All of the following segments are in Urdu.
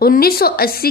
1980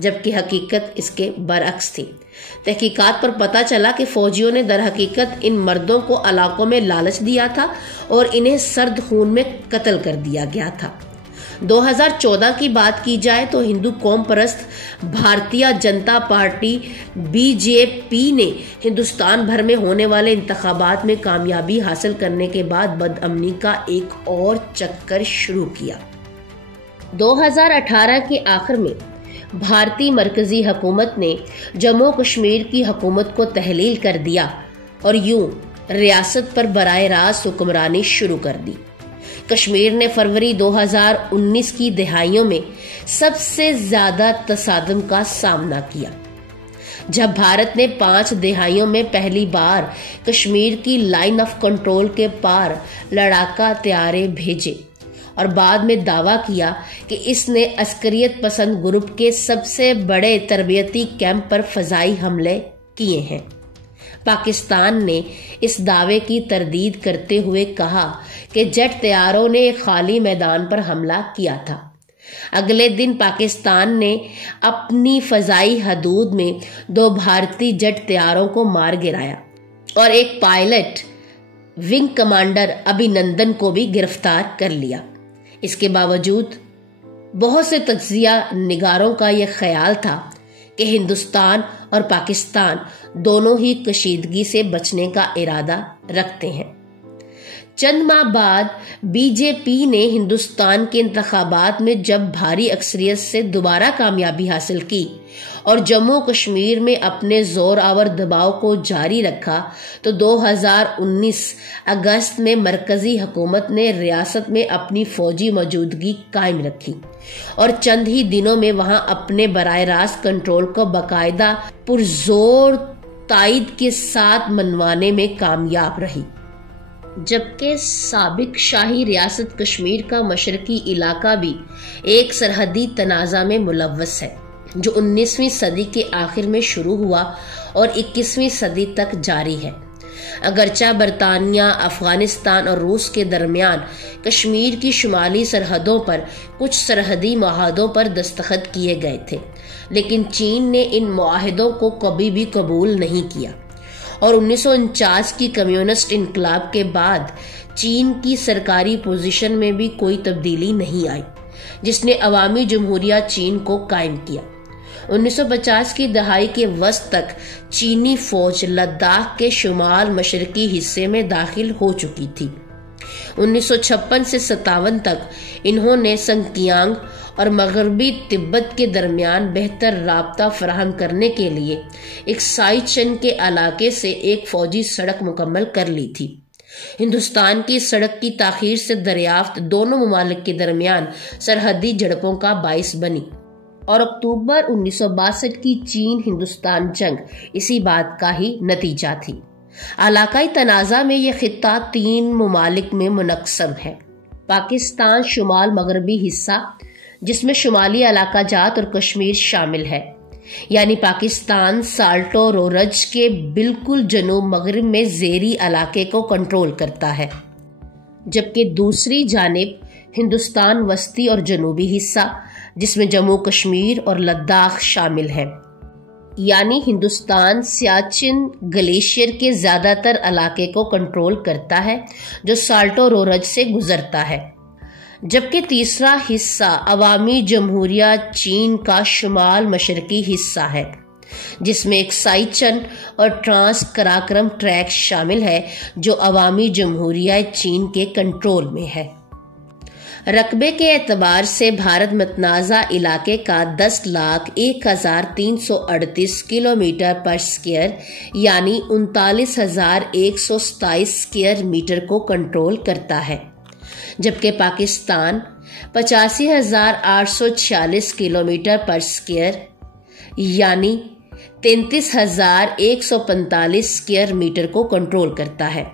جبکہ حقیقت اس کے برعکس تھی۔ تحقیقات پر پتہ چلا کہ فوجیوں نے در حقیقت ان مردوں کو علاقوں میں لالچ دیا تھا اور انہیں سرد خون میں قتل کر دیا گیا تھا۔ 2014 کی بات کی جائے تو ہندو قوم پرست بھارتیہ جنتا پارٹی BJP نے ہندوستان بھر میں ہونے والے انتخابات میں کامیابی حاصل کرنے کے بعد بدامنی کا ایک اور چکر شروع کیا۔ 2018 کے آخر میں بھارتی مرکزی حکومت نے جموں کشمیر کی حکومت کو تحلیل کر دیا اور یوں ریاست پر براہ راست حکمرانی شروع کر دی۔ کشمیر نے فروری 2019 کی دہائیوں میں سب سے زیادہ تصادم کا سامنا کیا، جب بھارت نے 5 دہائیوں میں پہلی بار کشمیر کی لائن آف کنٹرول کے پار لڑاکا طیارے بھیجے اور بعد میں دعویٰ کیا کہ اس نے عسکریت پسند گروپ کے سب سے بڑے تربیتی کیمپ پر فضائی حملے کیے ہیں۔ پاکستان نے اس دعوے کی تردید کرتے ہوئے کہا کہ جیٹ طیاروں نے ایک خالی میدان پر حملہ کیا تھا۔ اگلے دن پاکستان نے اپنی فضائی حدود میں 2 بھارتی جیٹ طیاروں کو مار گرایا اور ایک پائلٹ ونگ کمانڈر ابھینندن کو بھی گرفتار کر لیا۔ اس کے باوجود بہت سے تجزیہ نگاروں کا یہ خیال تھا کہ ہندوستان اور پاکستان دونوں ہی کشیدگی سے بچنے کا ارادہ رکھتے ہیں۔ چند ماہ بعد BJP نے ہندوستان کے انتخابات میں جب بھاری اکثریت سے دوبارہ کامیابی حاصل کی اور جموں کشمیر میں اپنے زور آور دباؤ کو جاری رکھا تو 2019 اگست میں مرکزی حکومت نے ریاست میں اپنی فوجی موجودگی قائم رکھی اور چند ہی دنوں میں وہاں اپنے براہ راست کنٹرول کو باقاعدہ پرزور تائید کے ساتھ منوانے میں کامیاب رہی، جبکہ سابق شاہی ریاست کشمیر کا مشرقی علاقہ بھی ایک سرحدی تنازع میں ملوث ہے جو 19ویں صدی کے آخر میں شروع ہوا اور 21ویں صدی تک جاری ہے۔ اگرچہ برطانیہ، افغانستان اور روس کے درمیان کشمیر کی شمالی سرحدوں پر کچھ سرحدی معاہدوں پر دستخط کیے گئے تھے، لیکن چین نے ان معاہدوں کو کبھی بھی قبول نہیں کیا اور 1949 کی کمیونسٹ انقلاب کے بعد چین کی سرکاری پوزیشن میں بھی کوئی تبدیلی نہیں آئی، جس نے عوامی جمہوریہ چین کو قائم کیا۔ 1950 کی دہائی کے وسط تک چینی فوج لداخ کے شمال مشرقی حصے میں داخل ہو چکی تھی۔ 1956 سے 57 تک انہوں نے سنکیانگ اور مغربی تبت کے درمیان بہتر رابطہ فراہم کرنے کے لیے ایک سائی چن کے علاقے سے ایک فوجی سڑک مکمل کر لی تھی۔ ہندوستان کی سڑک کی تاخیر سے دریافت دونوں ممالک کے درمیان سرحدی جھڑپوں کا باعث بنی اور اکتوبر 1962 کی چین ہندوستان جنگ اسی بات کا ہی نتیجہ تھی۔ علاقائی تنازع میں یہ خطہ 3 ممالک میں منقسم ہے۔ پاکستان شمال مغربی حصہ، جس میں شمالی علاقہ جات اور کشمیر شامل ہے، یعنی پاکستان سالٹو رورج کے بالکل جنوب مغرب میں زیری علاقے کو کنٹرول کرتا ہے، جبکہ دوسری جانب ہندوستان وسطی اور جنوبی حصہ، جس میں جموں کشمیر اور لداخ شامل ہیں، یعنی ہندوستان سیاچن گلیشیئر کے زیادہ تر علاقے کو کنٹرول کرتا ہے جو سالٹو رورج سے گزرتا ہے، جبکہ تیسرا حصہ عوامی جمہوریہ چین کا شمال مشرقی حصہ ہے، جس میں ایک سائی چن اور ٹرانس کراکرم ٹریک شامل ہے جو عوامی جمہوریہ چین کے کنٹرول میں ہے۔ رقبے کے اعتبار سے بھارت متنازع علاقے کا 10,01,338 کلومیٹر پر اسکوائر یعنی 39,127 اسکوائر میٹر کو کنٹرول کرتا ہے، جبکہ پاکستان 85,846 کلومیٹر پر اسکوائر یعنی 33,145 اسکوائر میٹر کو کنٹرول کرتا ہے،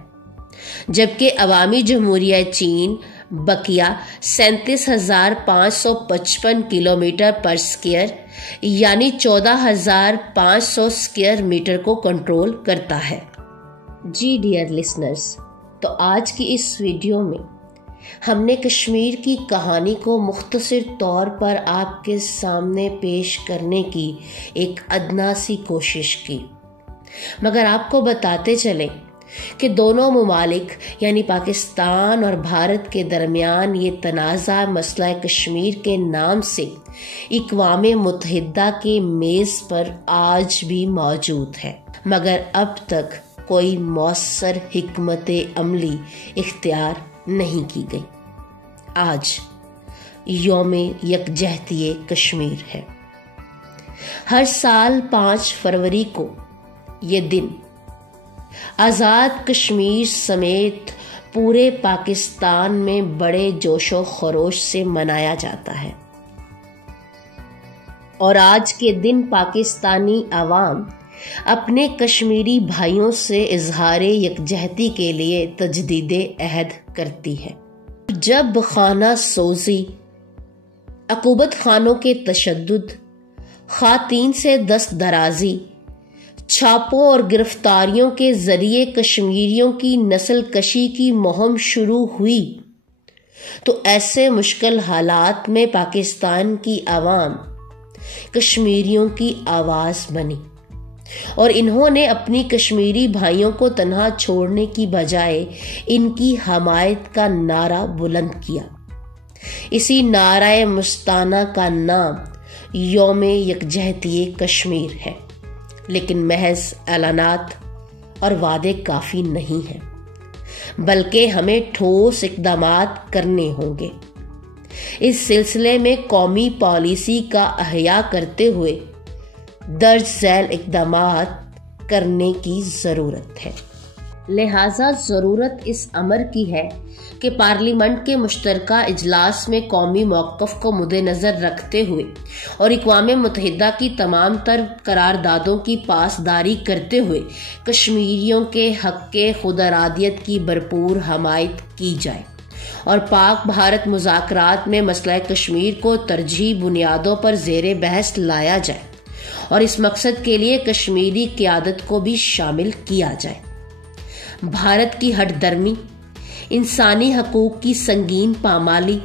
جبکہ عوامی جمہوریہ چین بقیہ 37,555 کلومیٹر پر اسکوائر یعنی 14,500 اسکوائر میٹر کو کنٹرول کرتا ہے۔ جی ڈیئر لسنرز، تو آج کی اس ویڈیو میں ہم نے کشمیر کی کہانی کو مختصر طور پر آپ کے سامنے پیش کرنے کی ایک ادنا سی کوشش کی، مگر آپ کو بتاتے چلیں کہ دونوں ممالک یعنی پاکستان اور بھارت کے درمیان یہ تنازع مسئلہ کشمیر کے نام سے اقوام متحدہ کے میز پر آج بھی موجود ہے، مگر اب تک کوئی مؤثر حکمت عملی اختیار نہیں کی گئی۔ آج یوم یکجہتی کشمیر ہے۔ ہر سال 5 فروری کو یہ دن آزاد کشمیر سمیت پورے پاکستان میں بڑے جوش و خروش سے منایا جاتا ہے، اور آج کے دن پاکستانی عوام اپنے کشمیری بھائیوں سے اظہار یکجہتی کے لیے تجدید عہد کرتی ہے۔ جب خانہ سوزی، عقوبت خانوں کے تشدد، خواتین سے دست درازی، چھاپوں اور گرفتاریوں کے ذریعے کشمیریوں کی نسل کشی کی مہم شروع ہوئی تو ایسے مشکل حالات میں پاکستان کی عوام کشمیریوں کی آواز بنی، اور انہوں نے اپنی کشمیری بھائیوں کو تنہا چھوڑنے کی بجائے ان کی حمایت کا نعرہ بلند کیا۔ اسی نعرہ مستانہ کا نام یوم یکجہتی کشمیر ہے، لیکن محض اعلانات اور وعدے کافی نہیں ہیں، بلکہ ہمیں ٹھوس اقدامات کرنے ہوں گے۔ اس سلسلے میں قومی پالیسی کا احیاء کرتے ہوئے درج ذیل اقدامات کرنے کی ضرورت ہے۔ لہٰذا ضرورت اس امر کی ہے کہ پارلیمنٹ کے مشترکہ اجلاس میں قومی موقف کو مد نظر رکھتے ہوئے اور اقوام متحدہ کی تمام تر قراردادوں کی پاسداری کرتے ہوئے کشمیریوں کے حق کے خود ارادیت کی بھرپور حمایت کی جائے، اور پاک بھارت مذاکرات میں مسئلہ کشمیر کو ترجیحی بنیادوں پر زیر بحث لایا جائے، اور اس مقصد کے لیے کشمیری قیادت کو بھی شامل کیا جائے۔ بھارت کی ہٹ درمی، انسانی حقوق کی سنگین پامالی،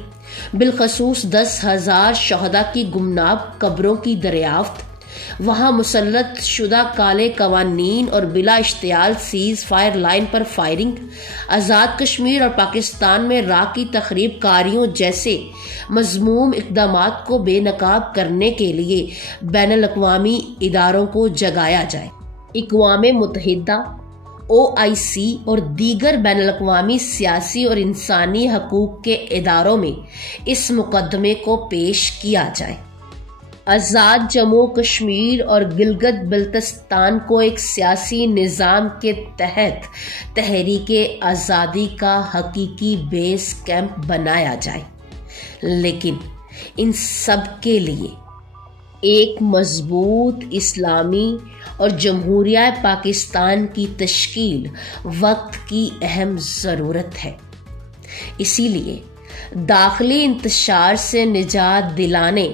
بالخصوص 10,000 شہداء کی گمنام قبروں کی دریافت، وہاں مسلط شدہ کالے قوانین اور بلا اشتعال سیز فائر لائن پر فائرنگ، آزاد کشمیر اور پاکستان میں راہ کی تخریب کاریوں جیسے مذموم اقدامات کو بے نقاب کرنے کے لیے بین الاقوامی اداروں کو جگایا جائے۔ اقوام متحدہ، OIC اور دیگر بین الاقوامی سیاسی اور انسانی حقوق کے اداروں میں اس مقدمے کو پیش کیا جائے۔ آزاد جموں کشمیر اور گلگت بلتستان کو ایک سیاسی نظام کے تحت تحریک آزادی کا حقیقی بیس کیمپ بنایا جائے، لیکن ان سب کے لیے ایک مضبوط اسلامی اور جمہوریہ پاکستان کی تشکیل وقت کی اہم ضرورت ہے۔ اسی لیے داخلی انتشار سے نجات دلانے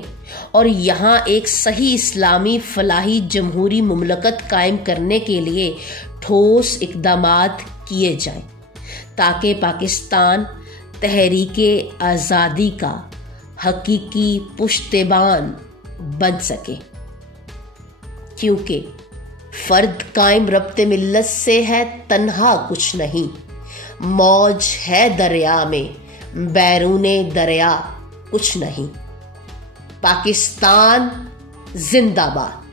اور یہاں ایک صحیح اسلامی فلاحی جمہوری مملکت قائم کرنے کے لیے ٹھوس اقدامات کیے جائیں، تاکہ پاکستان تحریک آزادی کا حقیقی پشتیبان بن سکے، کیونکہ فرد قائم ربط ملت سے ہے تنہا کچھ نہیں، موج ہے دریا میں بیرون دریا کچھ نہیں۔ پاکستان زندہ باد۔